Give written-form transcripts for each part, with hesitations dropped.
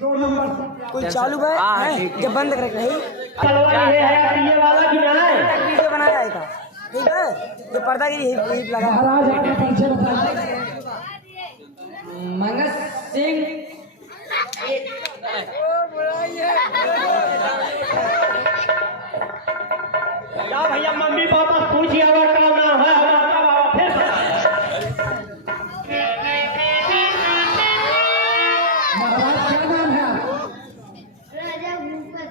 2 number कोई चालू है जब बंद कर रही ये वाला कि ना है वीडियो बनाया है का ठीक है जो पर्दा की लगा महाराज अपना परिचय बताइए। मंगत सिंह क्या भैया मम्मी पापा पूछिए अगर का नाम है हमारा बाबा फिर महाराज क्या नाम है आप? राजा भूपत।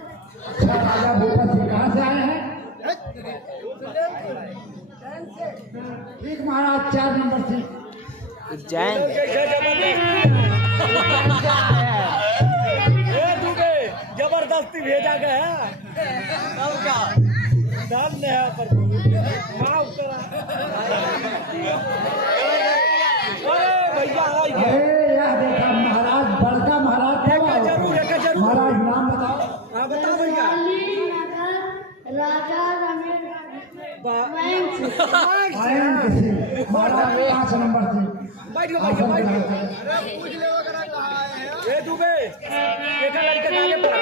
अच्छा राजा भूपत जी कहाँ से आए हैं? ठीक महाराज 4 नंबर से उज्जैन जबरदस्ती भेजा गया है धन्य है पर माँ उतरा भैया अरे यह देखा महाराज बड़का महाराज महाराज नाम बताओ। हाँ बताओ भैया राजा रमेश आयन किसी महाराज 5 नंबर से बैठ गो भैया बैठ गो ये दुबे बेटा लड़के का आगे पड़ा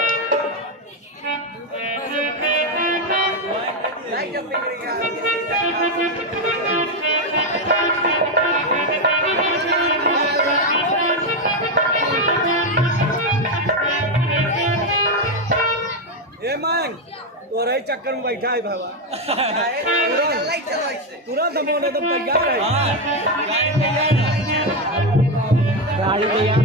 ए मांग तो रही चक्कर में बैठा है बाबा तुरंत हम एकदम तैयार है गाड़ी तैयार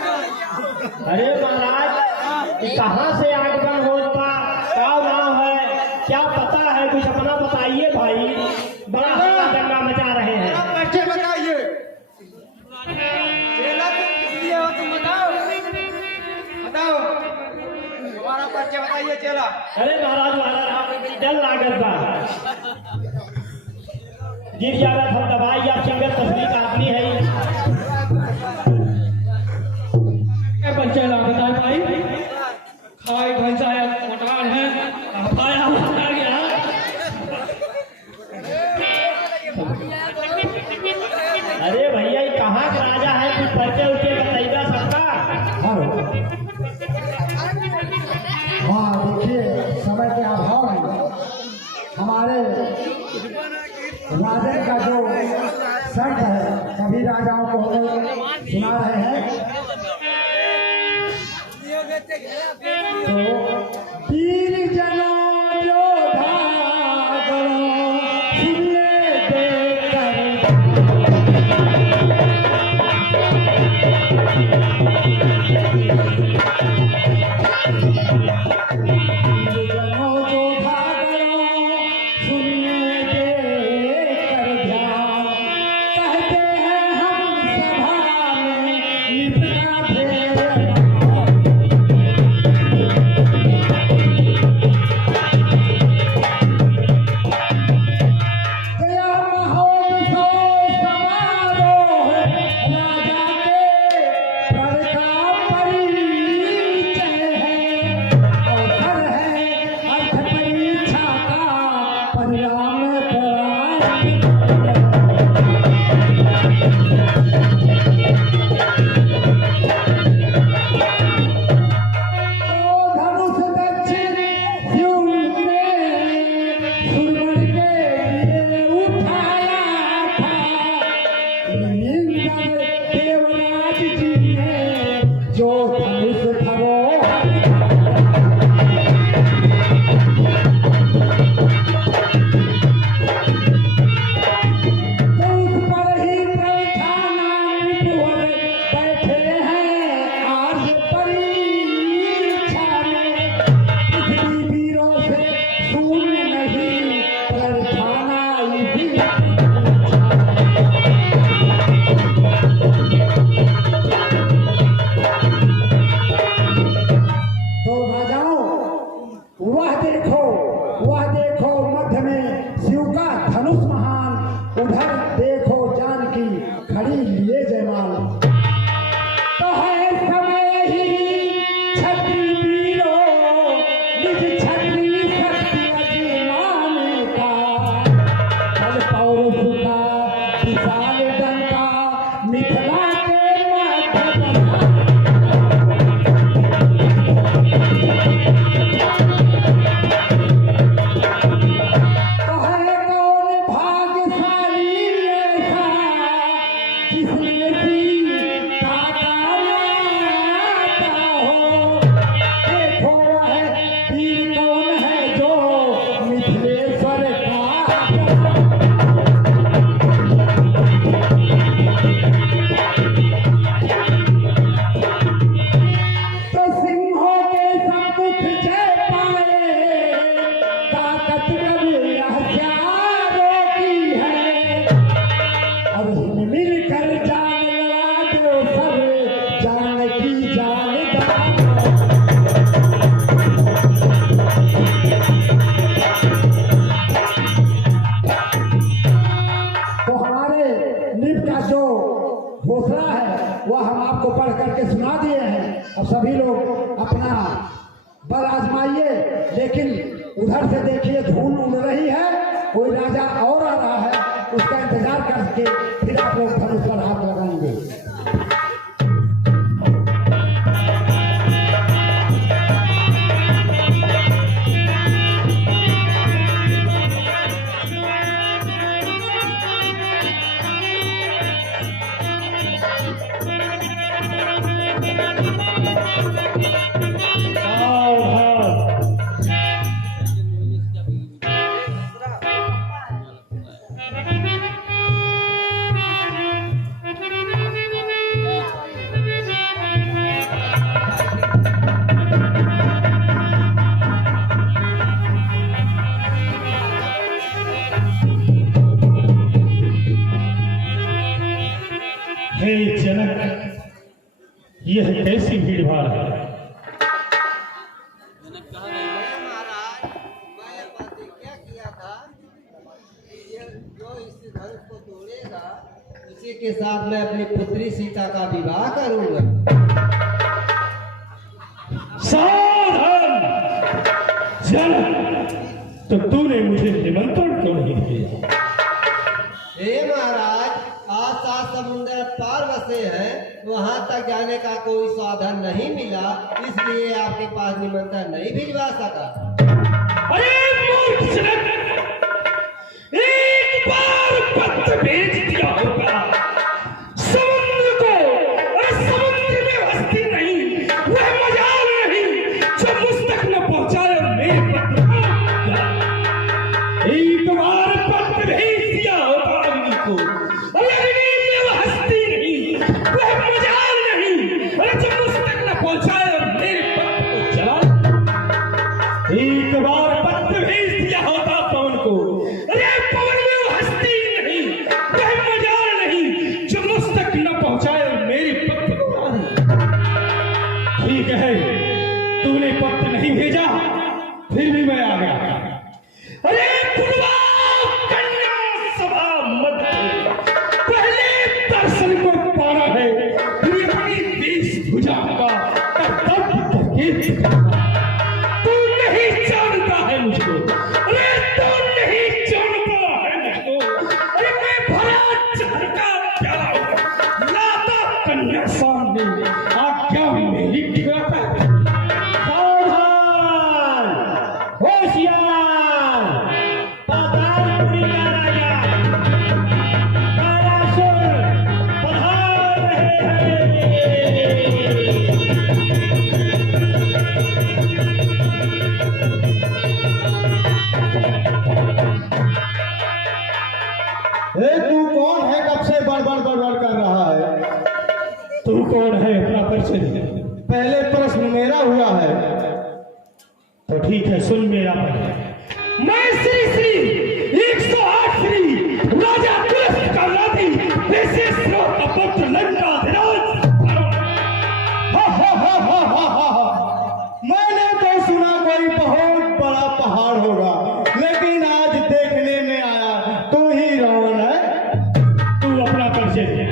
अरे महाराज कहाँ से आगमन होता क्या नाम है क्या पता है कुछ अपना बताइए भाई बड़ा हल्ला दंगा मचा रहे हैं परिचय बताइए। तुम बताओ बताओ हमारा परिचय बताइए चेला अरे महाराज डर लागत बा गिर जाएगा हम दवाई या चंगत तस्वीर का आदमी है बच्चे लागत है भाई खाए भैंसा है मटान है खाया मटा गया अरे भैया ये कहाँ का राजा है कुछ परिचय उठे बताइएगा सबका हाँ देखिए समय के अभाव में हमारे राजा का जो शब्द है सभी राजाओं को हम लोग सुना रहे हैं। तो वीर जनों योद्धा गणों सुनने देकर Thank you. वह हम आपको पढ़ करके सुना दिए हैं। अब सभी लोग अपना बल आजमाइए, लेकिन उधर से देखिए धूल उड़ रही है, कोई राजा और आ रहा है, उसका इंतजार करके फिर आप लोग धनुष पर हाथ लगाएंगे। हे जनक, यह कैसी भीड़ भाड़ है? महाराज, मैं प्रतिज्ञा किया था कि जो इस धनुष को तोड़ेगा उसी के साथ मैं अपनी पुत्री सीता का विवाह करूंगा। सावधान जनक, तो तूने मुझे निमंत्रण क्यों नहीं दिया? हे महाराज, आज 7 समुद्र पार बसे हैं, वहां तक जाने का कोई साधन नहीं मिला, इसलिए आपके पास निमंत्रण नहीं भिजवा सका। अरे मूर्ख जनक, एक बार पत्र भेज दिया होगा समुद्र को। अरे समुद्र में हस्ती नहीं, वह मजाल नहीं जो मुझ तक न पहुंचाए मेरे पत्र को। एक बार पत्र भेज दिया होगा अग्नि को। अरे अग्नि में वह हस्ती नहीं, वह मजाल नहीं, अरे जो मुझ तक न पहुंचाए मेरे पत्र को जला। एक बार पत्र भेज दिया होता पवन को। अरे पवन में वो हस्ती नहीं, वह मजाल नहीं जो मुझ तक न पहुंचाए मेरे पत्र को। ठीक है, तूने पत्र नहीं भेजा, फिर भी मैं आ गया। अरे पूर्वा कन्या सभा मध्य, पहले दर्शन को पाना है, फिर अपनी वेशभूषा का कर्तव्य करके दिखाना। तू नहीं जानता है मुझको, अरे तू नहीं जानता है मुझको। अरे मैं भरा जहर का प्याला हूं, लाता कन्या सामने, आज्ञा मेरी ठिकाना है। सावधान, होशियार, पातालपुरी का राजा तारासुर पधार रहे हैं। तू कौन है? कब से बड़बड़ कर रहा है? तू कौन है? अपना परिचय दे। पहले प्रश्न मेरा हुआ है। तो ठीक है, सुन मेरा परिचय। मैं श्री श्री 108 श्री राजा तुरस्त का नाती विशेष का पुत्र लंकाधिराज। मैंने तो सुना कोई बहुत बड़ा पहाड़ होगा, लेकिन आज देखने में आया तू ही रावण है। तू अपना परिचय दे।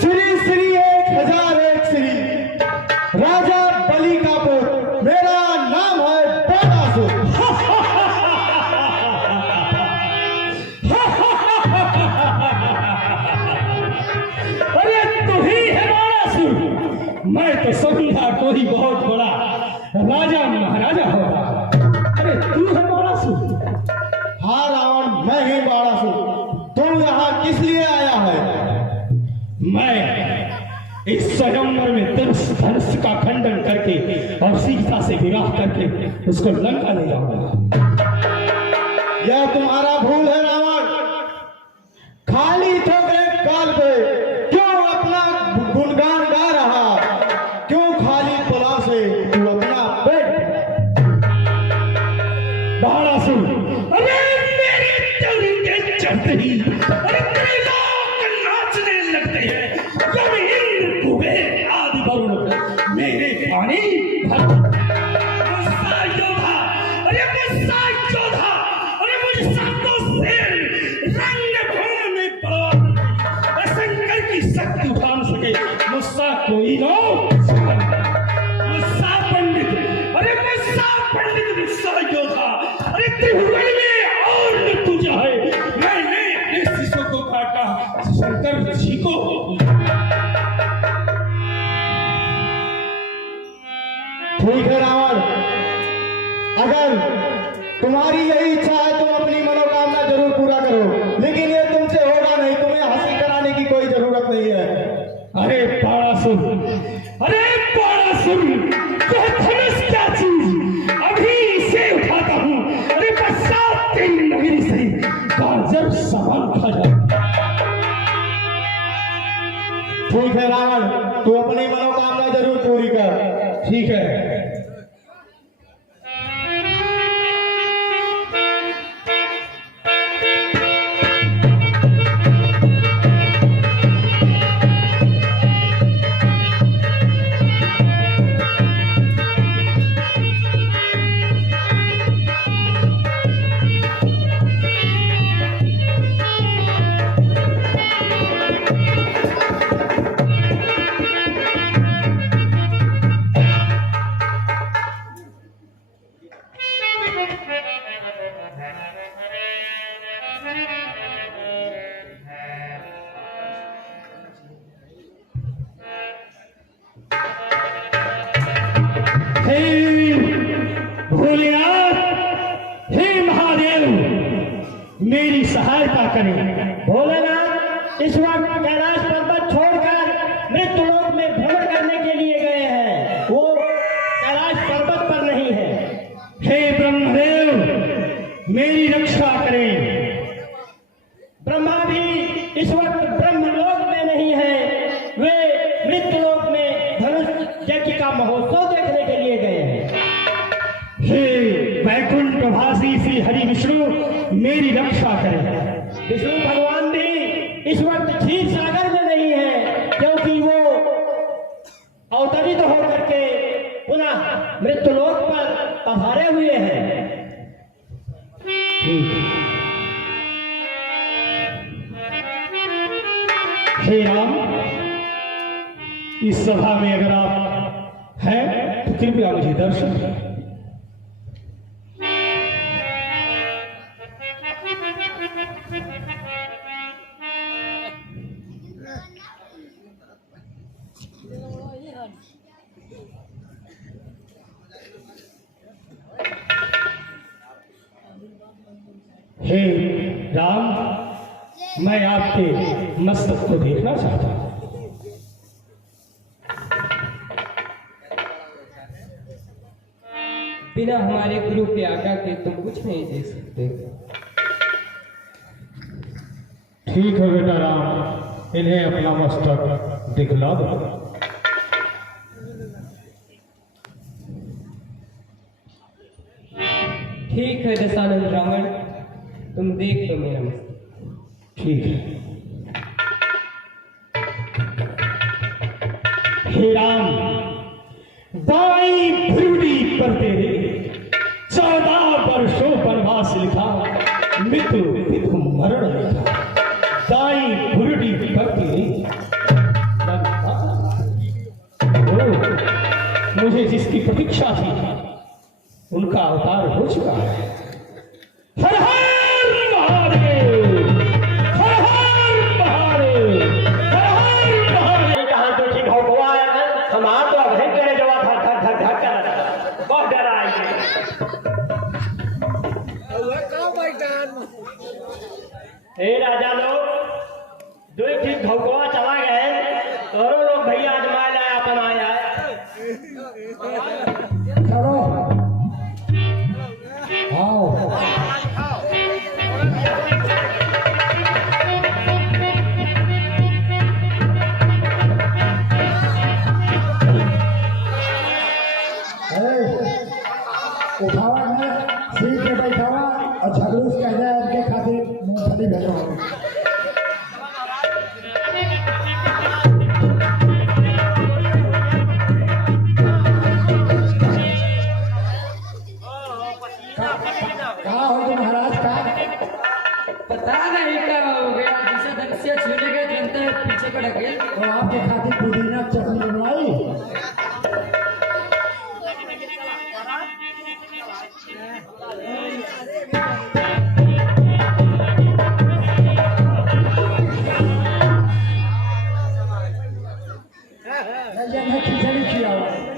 श्री श्री 1001 श्री राजा बलि का पुत्र, मेरा नाम है बाणासुर। अरे तू ही है बाणासुर? मैं तो समझा कोई बहुत बड़ा राजा महाराजा होगा। अरे तू है बाणासुर? हाँ रावण, मैं ही बाणासुर। तू यहाँ किस लिए आया है? मैं इस स्वयंवर में धनुष का खंडन करके और सीता से विवाह करके उसको लंका ले जाऊंगा। यह तुम्हारा भूल है रावण। खाली ठोकरे काल पे क्यों अपना गुणगान गा रहा? क्यों खाली पुला से तू अपना पेट? बाणासुर, अरे मेरे चौरी के चढ़ते ही अरे तेरे लोग नाचने लगते हैं। जब इंद्र कुबेर आदि वरुण मेरे पानी भर। गुस्सा योद्धा, अरे गुस्सा योद्धा, अरे मुझ सातों शेर रंग भूमि में पड़ा शंकर की शक्ति उठान सके गुस्सा कोई ना गुस्सा पंडित, अरे गुस्सा पंडित, गुस्सा योद्धा, अरे त्रिभुवन में और मृत्यु जाए, मैंने अपने शिष्यों को काटा, शंकर जी को। ठीक है रावण, अगर तुम्हारी यही इच्छा है तुम अपनी मनोकामना जरूर पूरा करो, लेकिन ये तुमसे होगा नहीं, तुम्हें हंसी कराने की कोई जरूरत नहीं है। अरे बाणासुर, अरे बाणासुर, यह धनुष क्या चीज, अभी इसे उठाता हूँ, अरे पश्चात तेरी नगरी से गाजर सामान खा जाए। ठीक है रावण, तू अपनी मनोकामना जरूर पूरी कर। ठीक है। भोलेनाथ, हे महादेव, मेरी सहायता करें। भोलेनाथ इस वक्त कैलाश पर्वत छोड़कर मृत्युलोक में भ्रमण करने के लिए गए हैं, वो कैलाश पर्वत पर नहीं है। हे ब्रह्मदेव, मेरी रक्षा करें। ब्रह्मा भी इस वक्त ब्रह्मलोक में नहीं है, वे मृत्युलोक में धनुष यज्ञ का महोत्सव देखने के लिए गए हैं। हे वैकुंठ वासी श्री हरि विष्णु, मेरी रक्षा करें। विष्णु भगवान भी इस वक्त क्षीर सागर में नहीं है, क्योंकि वो अवतरित होकर के पुनः मृत्युलोक पर पधारे हुए हैं। हे राम, इस सभा में अगर आप हैं तो कृपया मुझे दर्शन दें। हे राम, मैं आपके मस्तक को देखना चाहता हूं। बिना हमारे गुरु की आज्ञा के तुम कुछ नहीं दे सकते। ठीक है बेटा राम, इन्हें अपना मस्तक दिखला दो। ठीक है दशानंद रावण, तुम देख लो मेरा मस्तक। ठीक है। हे राम, दाई भुरुडी पर तेरे 14 वर्षों वनवास लिखा, मृत्यु विधु मरण लिखा, दाई भुरुडी पर तेरे। मुझे जिसकी प्रतीक्षा थी उनका अवतार हो चुका है। हर हर महादेव, हर हर महादेव, हर हर महादेव। कहाँ तो ठीक हो गया है, हमारा तो अभी करे जवा धक धक धक धक कर बहुत डर आएगी। हे राजा लोग, जो ठीक भगवा चला गए, और लोग भैया आजमा लाया अपन आया। चलो आओ। उठावा में सीट पे बैठावा और झगड़ूस कह जाए उनके खातिर मूंगफली भेजो। कहाँ हो तुम महाराज का? मैं खिचड़ी खिलाऊं।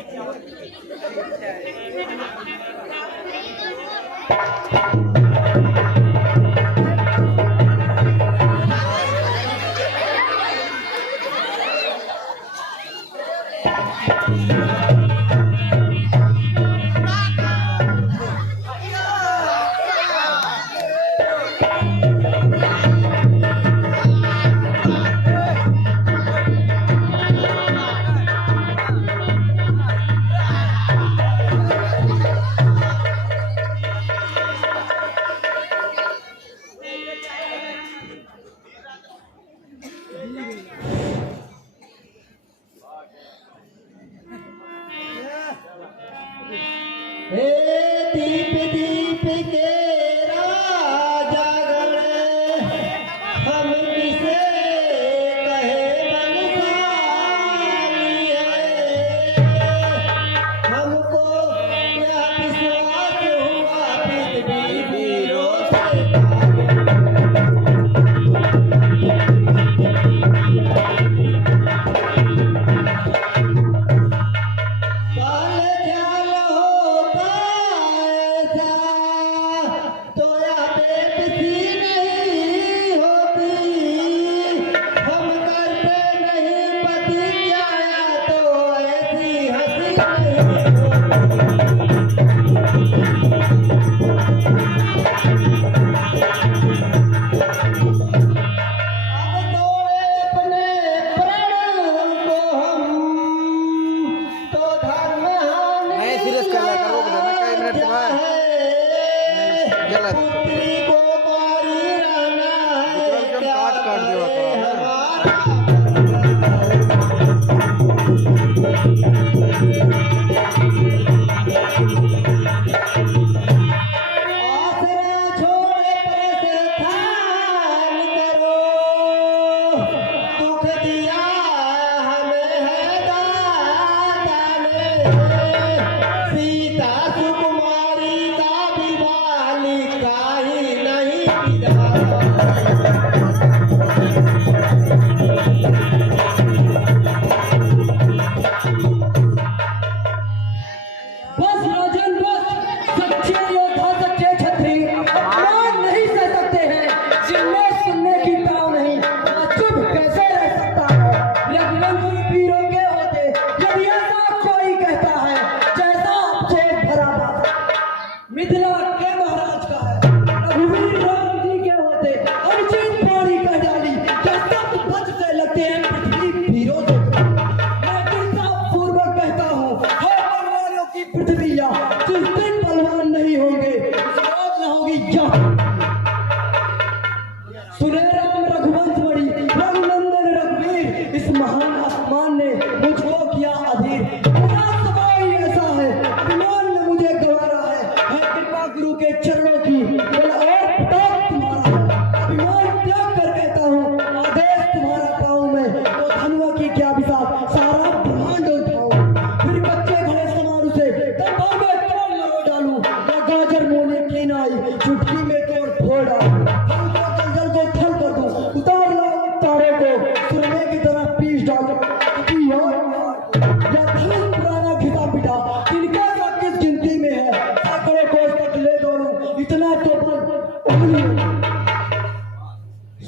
हे दीप दीप के राजा गण, हम किसे कहे बंसारी है। हमको क्या विश्वास हुआ पृथ्वी वीरों से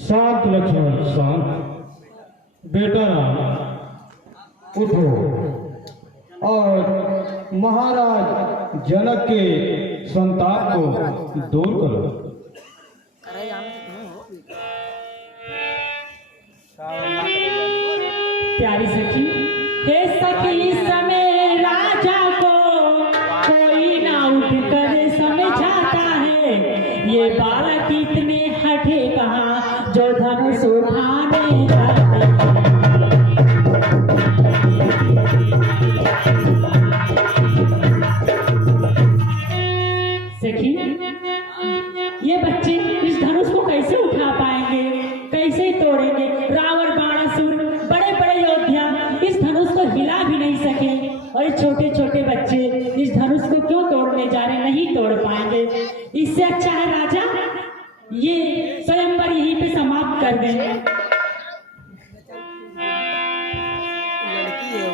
शांत लक्ष्मण शांत। बेटा राम उठो और महाराज जनक के संताप को दूर करो। प्यारी सखी, हे सखी समय राजा को कोई ना उठ कर समझाता है। ये बालक इतने हठे कहाँ जो धनुष उठाने जाते हैं। सखी, ये बच्चे इस धनुष को कैसे उठा पाएंगे, कैसे तोड़ेंगे? रावण बाणासुर बड़े बड़े योद्धा इस धनुष को हिला भी नहीं सके, और छोटे छोटे बच्चे इस धनुष को क्यों तोड़ने जा रहे? नहीं तोड़ पाएंगे। इससे अच्छा है राजा ये स्वयंवर यहीं पे समाप्त कर दें। लड़की है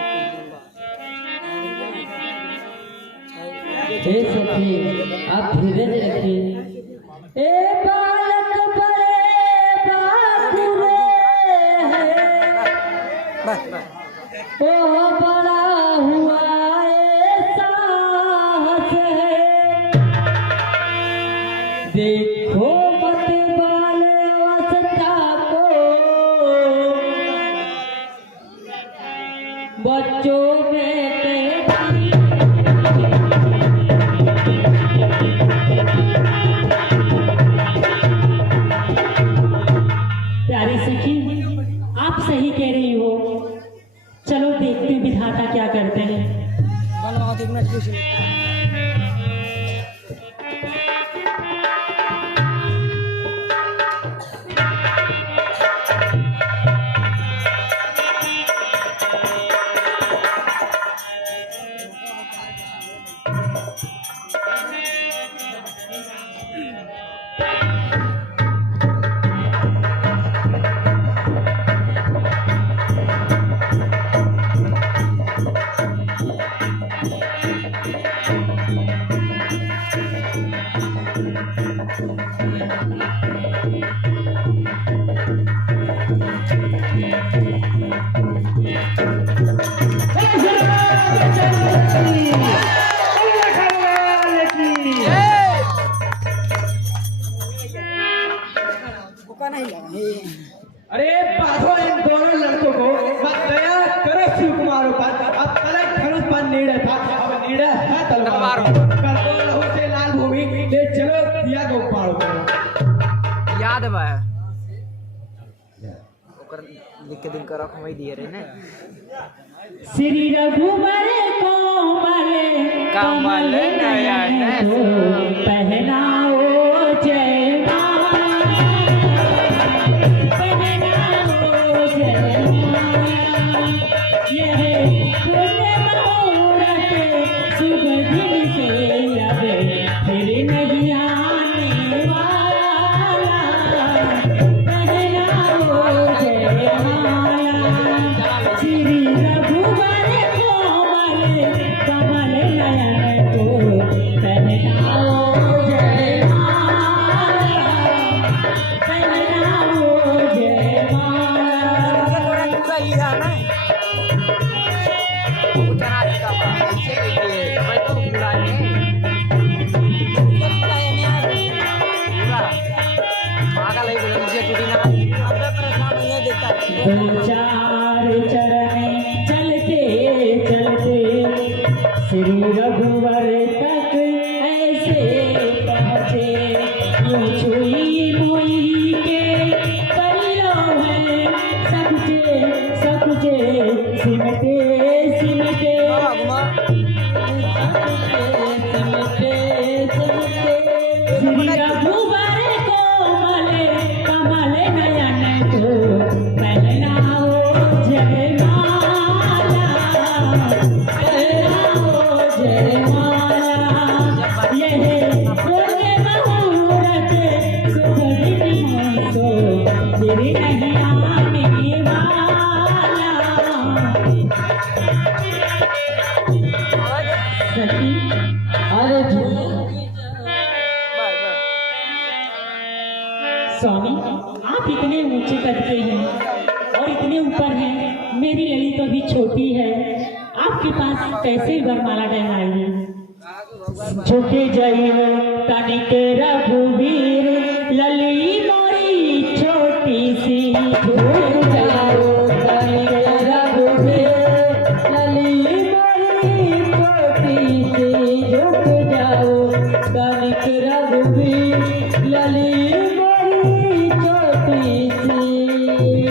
हे सखी आप धीरज रखिए। ए बालक बड़े बाकुरे ओ बड़ा हुआ साहस है, देखो मत बाल अवस्था को, बच्चों में प्यारी सखी आप सही कह रही हो, चलो देखते विधाता क्या करते हैं। अरे बाधो इन दोनों लड़कों को, मत दया करो शिव कुमारों पर। अब तलक धनुष पर नीड़ा था, अब नीड़ा है तलवार। कर दो लहू से लाल भूमि, ले चलो दिया को पारो। याद बा ओकर लिख के दिन करक वही दिए रहे ने। श्री रघुवर कोमल कमल नयन पहनाओ जय चार चरण चलते चलते श्री रघुवर तक ऐसे पहुँचे, यूं छुई मुई के पल्लों में सबके सबके सिमटे सिमटे श्री रघुवर कोमल कमल नयन को पहनाओ जय माला, पहनाओ जय माला। यह पुण्य मुहूर्त शुभ दिन सो फिर नहीं आने वाला। सखी अरे स्वामी आप इतने ऊंचे कद के हैं और इतने ऊपर हैं, मेरी लली तो अभी छोटी है, आपके पास कैसे वरमाला डहराई है। झुके जाइए तनिक रघुवीर लली मोरी छोटी सी, झुक जाओ तनिक रघुवीर लली मोरी छोटी सी, झुक जाओ तनिक रघुवीर लली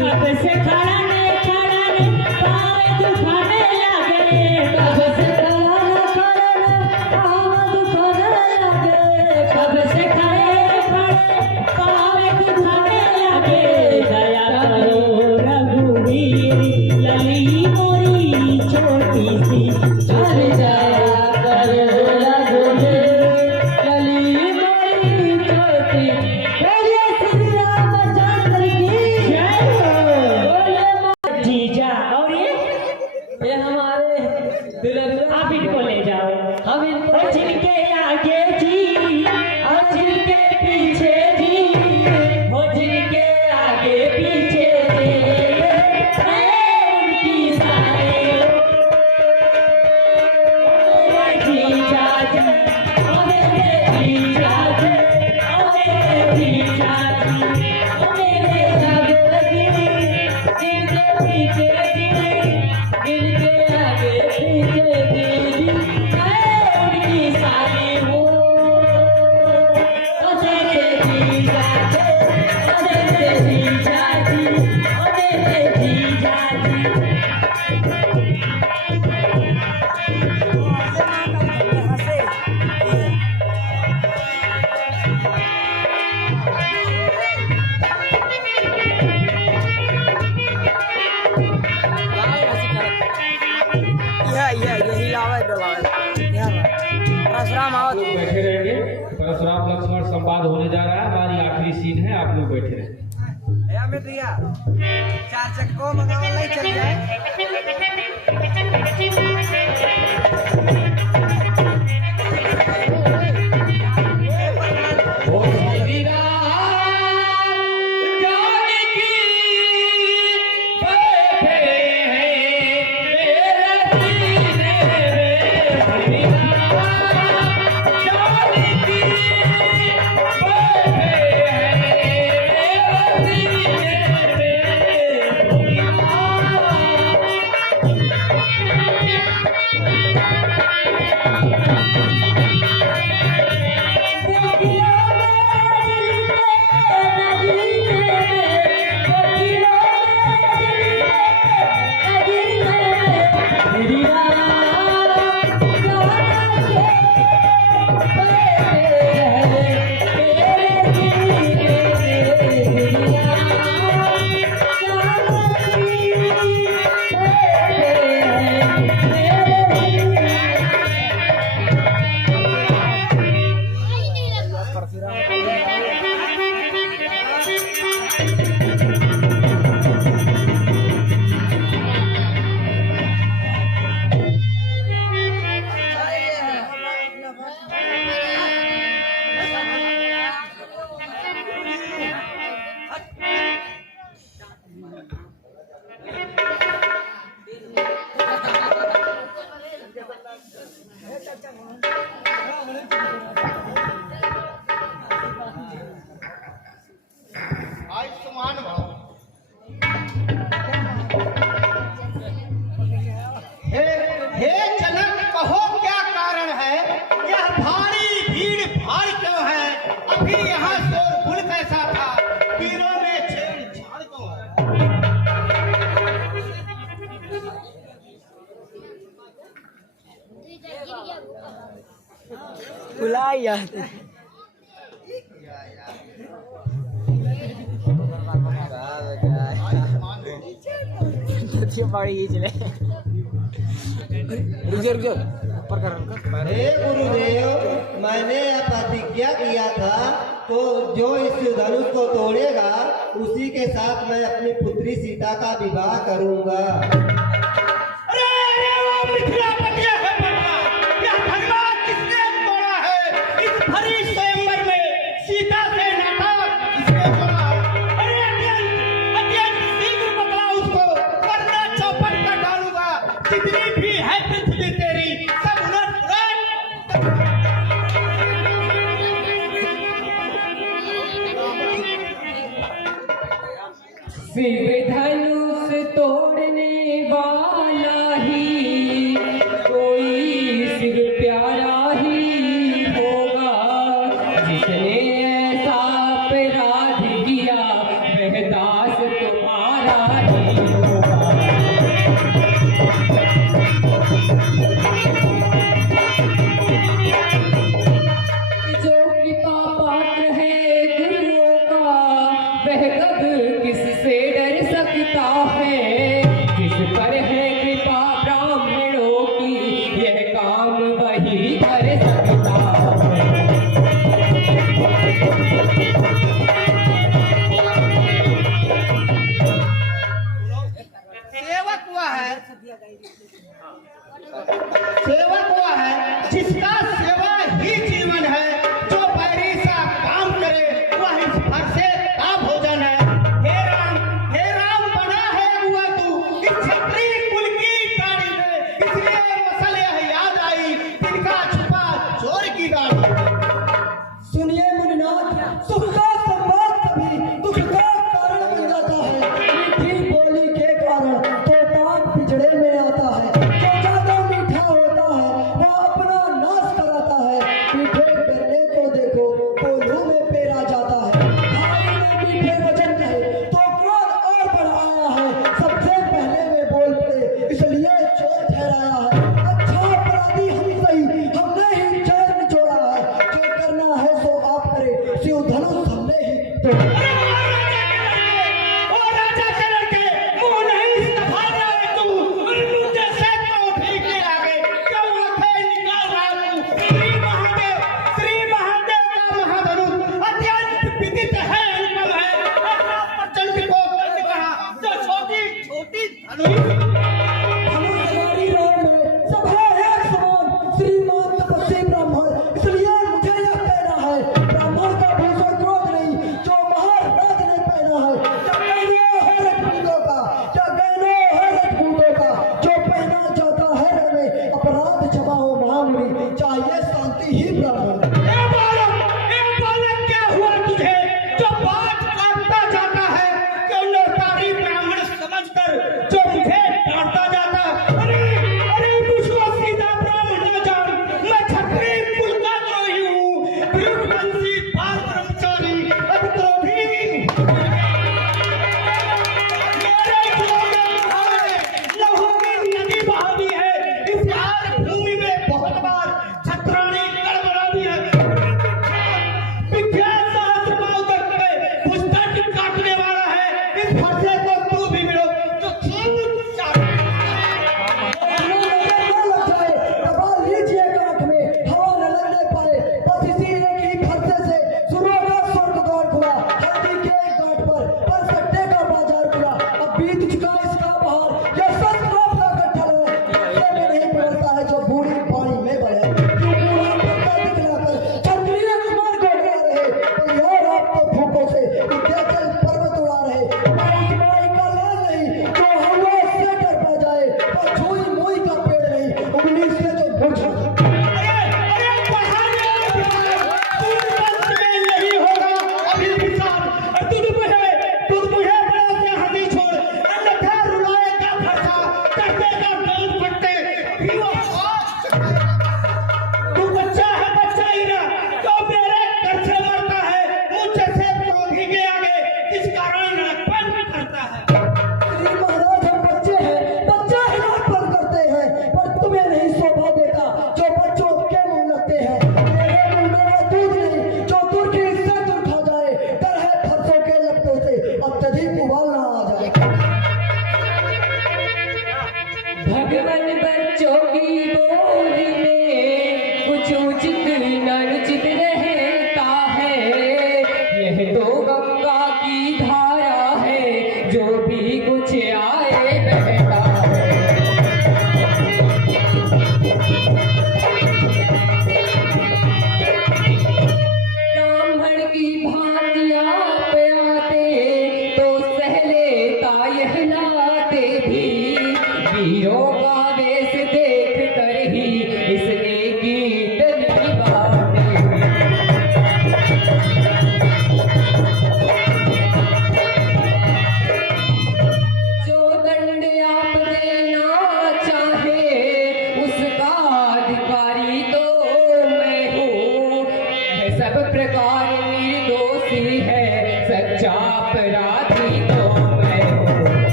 कब से खड़ा ने पाँव दुखाने लगे, कब से खड़ा ने पाँव दुखाने लगे, कब से आप इनको ले जाओ। हम इनको और जिनके आगे जी और जिनके पीछे जी, वो जिनके आगे पीछे जी, उनकी सारे जीजा जी, ओ मेरे जीजा जी, ओ मेरे जीजा जी, ओ मेरे सागर जी, जिनके पीछे जी, जिनके आगे पीछे जी, उनकी सारी हो। ओ मेरे जीजा जी, ओ मेरे जीजा जी, ओ मेरे जीजा जी। यही लावे डोलावे परशुराम आओ लोग बैठे रहेंगे। परशुराम लक्ष्मण संवाद होने जा रहा है। हमारी आखिरी सीन है, आप लोग बैठे रहें। चार चक्को मंगाओ नहीं चल जाए। आयुष्मान भव। हे जनक, कहो क्या कारण है? यह भारी भीड़ भाड़ क्यों है? अभी यहाँ शोरगुल कैसा था? पीरों में छेड़छाड़ क्यों है? बुलाया बड़ी चले रुक जाओ ऊपर कर हे गुरुदेव, मैंने यह प्रतिज्ञा किया था, तो जो इस धनुष को तोड़ेगा उसी के साथ मैं अपनी पुत्री सीता का विवाह करूंगा। अरे वो मिथिलापतिया है बता, यह धनबाद किसने तोड़ा है? इस भरी स्वयंवर में सीता से नाता किसने तोड़ा है? अरे अत्यंत शीघ्र बतला उसको, वरना चौपट कर डालूंगा। जितनी भी है पृथ्वी तेरी, सब उलट शिव धनुष तोड़ने वाला ही कोई शिव प्यारा ही होगा, जिसने ऐसा अपराध किया वह दास तुम्हारा ही होगा। बच्चों की बोली में कुछ उचित अनुचित रहता है। यह तो गंगा की धारा है, जो भी कुछ आए बहता है। ब्राह्मण की भांति आप आते तो सह लेता यह लाते भी। वीरों का वेश देख कर ही इसने गीत निभाते। जो दंड आप देना चाहे उसका अधिकारी तो मैं हूँ। है सब प्रकार निर्दोषी है, सच्चा अपराधी तो मैं हूँ।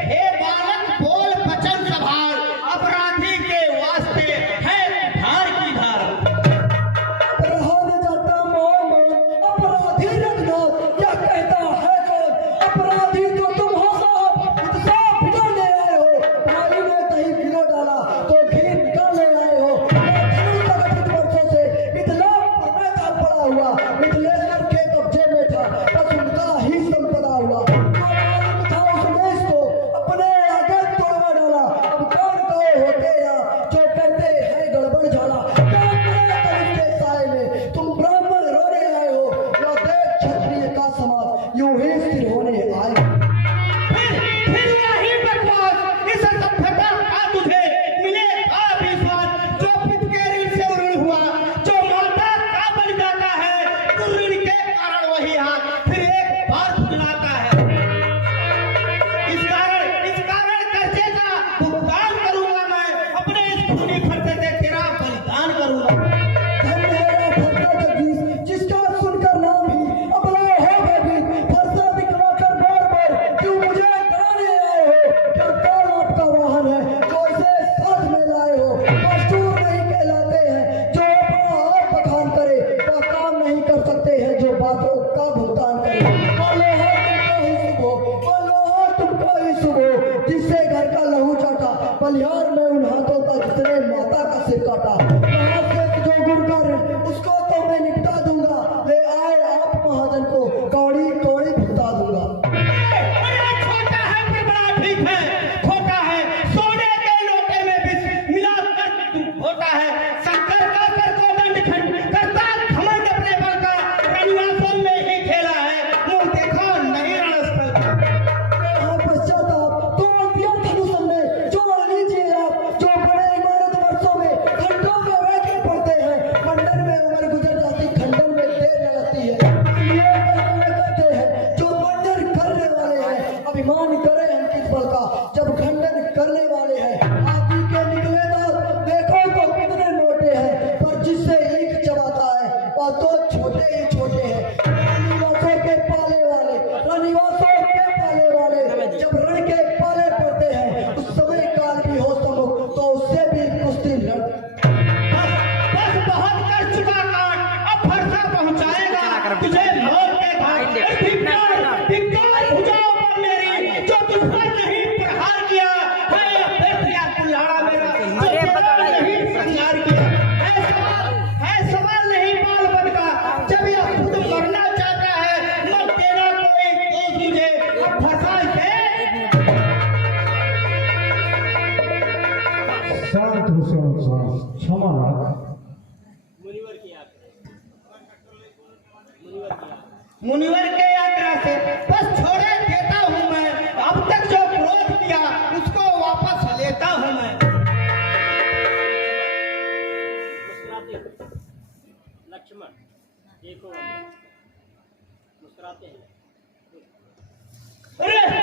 हे बालक, बोल वचन संभाल, अपराधी के वास्ते है धार की धार। प्रहर जाता मोर मोर, अपराधी रघुनाथ, क्या कहता है कौन? अपराधी तो तुम हो साहब, इंसाफ बिगाड़ने आए हो। भाई ने कहीं गिरो डाला तो घी निकालने आए हो। धनुष वर्षों से मिथिला पर मैं था पड़ा हुआ, मिथिलेश्वर के कब्जे में था, बस उनका ही संपदा हुआ। था उस देश को अपने आगे तोड़वा डाला। अब कौन कहे होते यहाँ जो कहते हैं गड़बड़ झाला। के साए में तुम ब्राह्मण रोने आए हो, या देख क्षत्रिय का समाज यूं ही स्थिर होने आए। फिर यही बकवास, इस सभ्यता का तुझे मिलेगा भी स्वाद। जो पिता के ऋण से ऋण हुआ, जो माता का बन जाता है, तो ऋण के कारण वही हाथ फिर एक बार खुलाता है। इस कारण कर्जे का भुगतान करूंगा मैं, अपने इस खूनी खर्चे से तेरा बलिदान करूंगा। धन्य है भक्ता जगदीश, जिसका सुनकर नाम ही अबला हो गए भी। फरसा दिखलाकर बार-बार क्यों मुझे डराने आए हो? क्या काल आपका वाहन है जो इसे साथ में लाए हो? मजदूर नहीं कहलाते हैं जो अपना आप बखान करे, वह काम नहीं कर सकते हैं जो बातों का भुगतान करे। बोलो तुमको ही सुबह, जिससे घर का लहू चाटा, बलिहार में उन हाथों का जिसने माता का सिर काटा। जो गुणकार उसको तो मैं निपटा दूंगा, ले आए आप महाजन को कौड़ी कौड़ी भुगता दूंगा। अरे छोटा है फिर बड़ा ठीक है, खोटा है सोने के लोटे में विष मिलाकर तुम खोटा है। शंकर का कर को दंड खंड करता घमंड अपने बल का, रनिवासों में ही खेला है, मुंह देखा नहीं रणस्थल का। पश्चाताप तो दिया धनुष हमने, जोड़ लीजिए आप। जो बड़े इमारत वर्षों में खंडों में वैके पड़ते हैं, खंडन में उम्र गुजर जाती, खंडन में देर न लगती है। ये कहते हैं जो खंडन करने वाले हैं, अभिमान करे हम किस बल का, जब खंडन करने वाले हैं। हाथी के निकले दांत देखो तो कितने मोटे हैं, पर जिससे ईख चबाता है वह तो छोटे ही छोटे हैं। रनिवासों के पाले वाले, रनिवासों के पाले वाले जब रण के पाले पड़ते हैं, उस समय काल भी हो सम्मुख तो उससे भी कुश्ती लड़। बस बहुत कर चुका काट, अब फरसा पहुंचाएगा तुझे मौत के घाट। धिक्कार भुजाओं पर मेरी, जो तुझ पर नहीं प्रहार किया है। व्यर्थ या कुल्हाड़ा मेरा, जो तेरा नहीं श्रृंगार किया है। सवाल नहीं बाल बन का, जब यह खुद मरना चाहता है, मत देना कोई दोष मुझे। अब फंसा इसे। शांत हो, क्षमा मुनिवर के यात्रा से बस छोड़े देता हूँ मैं। अब तक जो क्रोध किया उसको वापस लेता हूँ मैं। लक्ष्मण देखो, मुस्कुराते हैं।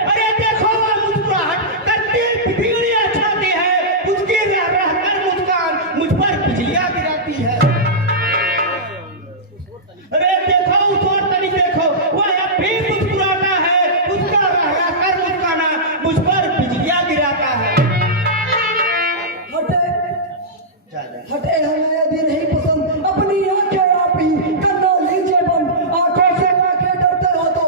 अरे देखो वह मुस्कुराहट करती बिगड़िया छाती है, उसकी रहकर मुस्कान मुझ पर बिजलियां गिराती है। अरे देखो उस और तनी देखो, वह अब भी मुस्कुराता है, उसका रहकर मुस्काना मुझ पर बिजलियां गिराता है। हटे हमें दिन ही पसंद, अपनी आंखें आप ही करना लीजिए बंद। आंखों से आंखें डरते हो तो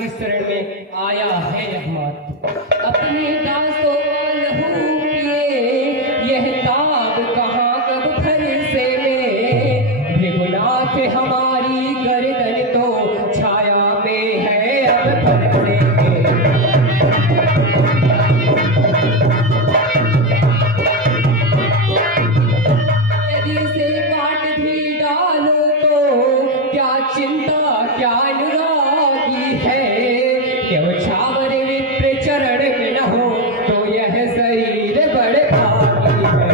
की शरण में आया है रहमत। अपने दासों का लहू पिए, यह ताब कहाँ कब फरसे में। भृगुनाथ हमारी गर्दन तो छाया में है अब फरसे में। यदि से काट भी डालो तो क्या चिंता क्या अनुरागी है। क्यों छावर विप्र चरण में न हो तो यह शरीर बड़े भागी है।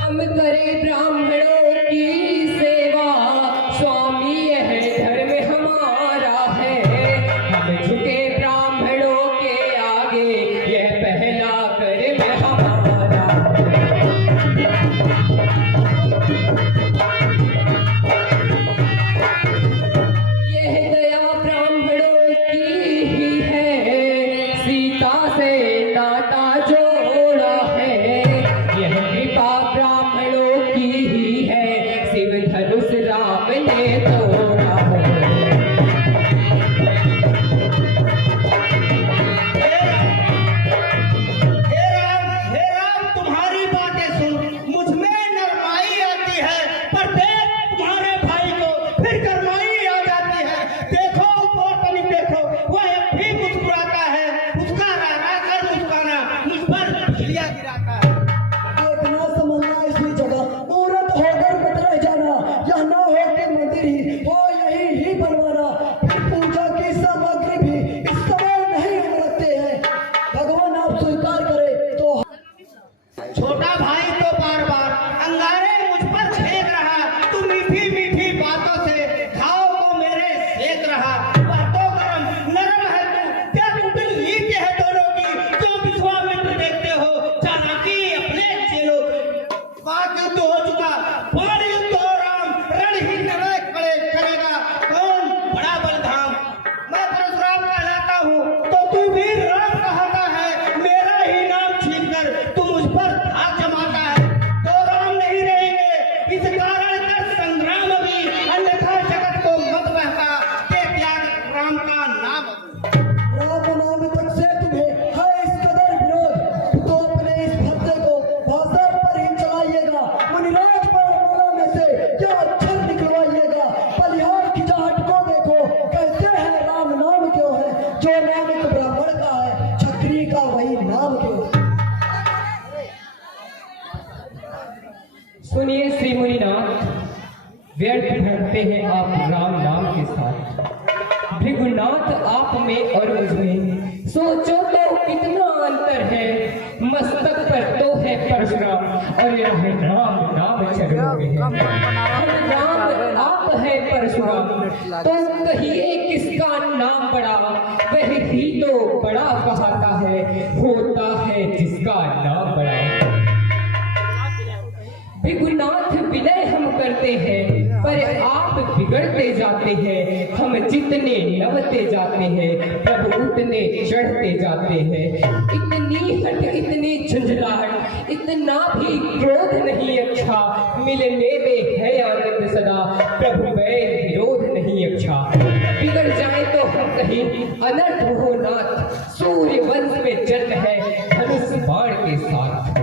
हम करे ब्राह्मणों की सेवा, स्वामी यह धर्म हमारा है। हम झुके ब्राह्मणों के आगे, यह पहला कर्म हमारा है। यह दया ब्राह्मणों की ही है, सीता से नाता जोड़ा है। यह कृपा ब्राह्मणों की ही है, शिव धनुष राम ने तोड़ा है। हे राम, तुम्हारी बातें सुन मुझ में नरमाई आती है, पर देख तुम्हारे भाई को फिर गरमाई आ जाती है। देखो ऊपर तनिक देखो, वह भी मुस्कुराता है, उसका रह कर मुस्कुराना मुझ पर बिजलियां गिराता है। देखना समझना इसी जगह मुहूर्त होकर मत रह जाना। यह न हो कि मंदिर ही हो यही ही बनवाना। फिर पूजा की सामग्री भी इस समय नहीं हम रखते हैं। भगवान आप स्वीकार करे तो छोटा भाई तो बार बार अंगारे मुझ पर छेक रहा, तू मीठी मीठी बातों से घाव को मेरे सेक रहा। वह तो गरम नरम है तू, क्या कुटिल नीति है दोनों की, जो विश्वामित्र देखते हो चालाकी अपने चेलों की। वाक युद्ध हो चुका, बाण युद्ध हो राम, रण ही निर्णय करेगा कौन बड़ा बलधाम। मैं परशुराम कहलाता हूँ तो तू भी राम कहता है, मेरा ही नाम छीन कर तू मुझ पर धाक जमाता है। तो राम नहीं रहेंगे इस कारण कर संग्राम अभी, अन्यथा जगत को मत बहका के त्याग राम का नाम। राम नाम तक से तुम्हें है इस कदर विरोध, तो अपने इस भक्त को भाषा पर ही चलाइएगा। मुनिराज माला में से क्या अक्षर निकलवाइएगा। बलिहार की जाट को देखो, कहते हैं राम नाम क्यों है। जो नाम एक ब्राह्मण का है, क्षत्रिय का वही नाम क्यों है। सुनिए श्री मुनिनाथ, व्यर्थ भटकते हैं आप राम नाम के साथ। भृगुनाथ आप में और मुझ में सोचो तो कितना अंतर है। मस्तक पर तो है परशुराम और यह राम नाम चरणों में है। हम राम आप है परशुराम, तो कहिए किसका नाम बड़ा। वह ही तो बड़ा कहता है, होता है जिसका नाम बड़ा। भृगुनाथ विनय हम करते हैं, पर आप बिगड़ते जाते हैं। हम जितने नवते जाते हैं, प्रभु उतने चढ़ते जाते हैं। इतनी हट इतनी झंझलाहट, इतना भी क्रोध नहीं अच्छा। मिलने में है आनंद सदा, प्रभु में विरोध नहीं अच्छा। बिगड़ जाए तो हम कहीं अनर्थ हो नाथ। सूर्य वंश में जन्म है धनुष बाण के साथ।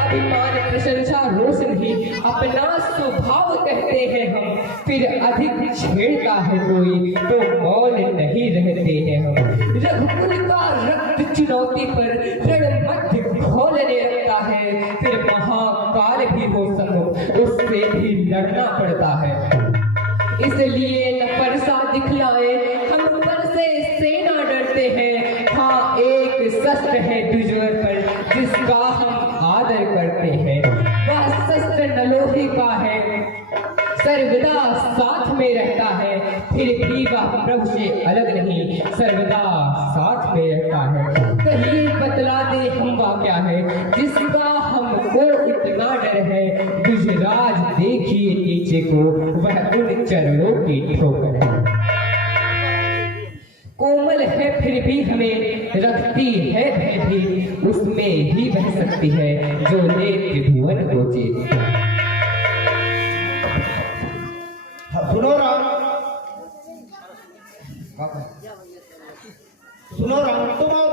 अभिमान प्रशंसा रोष नहीं, अपना स्वभाव कहते हैं हम। फिर अधिक छेड़ता है कोई तो मौन नहीं रहते हैं हम। रघुकुल का रक्त चुनौती पर रण मध्य खोलने लगता है। फिर महाकाल भी हो संग, उससे भी लड़ना पड़ता है। इसलिए न परसा दिखलाए हम पर से ना डरते हैं। हाँ एक शस्त्र है दुश्मन पर जिसका हम आदर करते हैं। वह शस्त्र नलोहे का है, सर्वदा साथ में रहता है। फिर भी वह प्रभु से अलग नहीं, सर्वदा साथ में रहता है। कहीं बतला दे हम क्या है जिसका हमको इतना डर है। गुजराज देखिए नीचे को, वह उन चरणों की ठोकर है। कोमल है फिर भी हमें रखती है भय भी, उसमें ही बह सकती है जो ले त्रिभुवन को जीत। सुनो राम, तुम आओ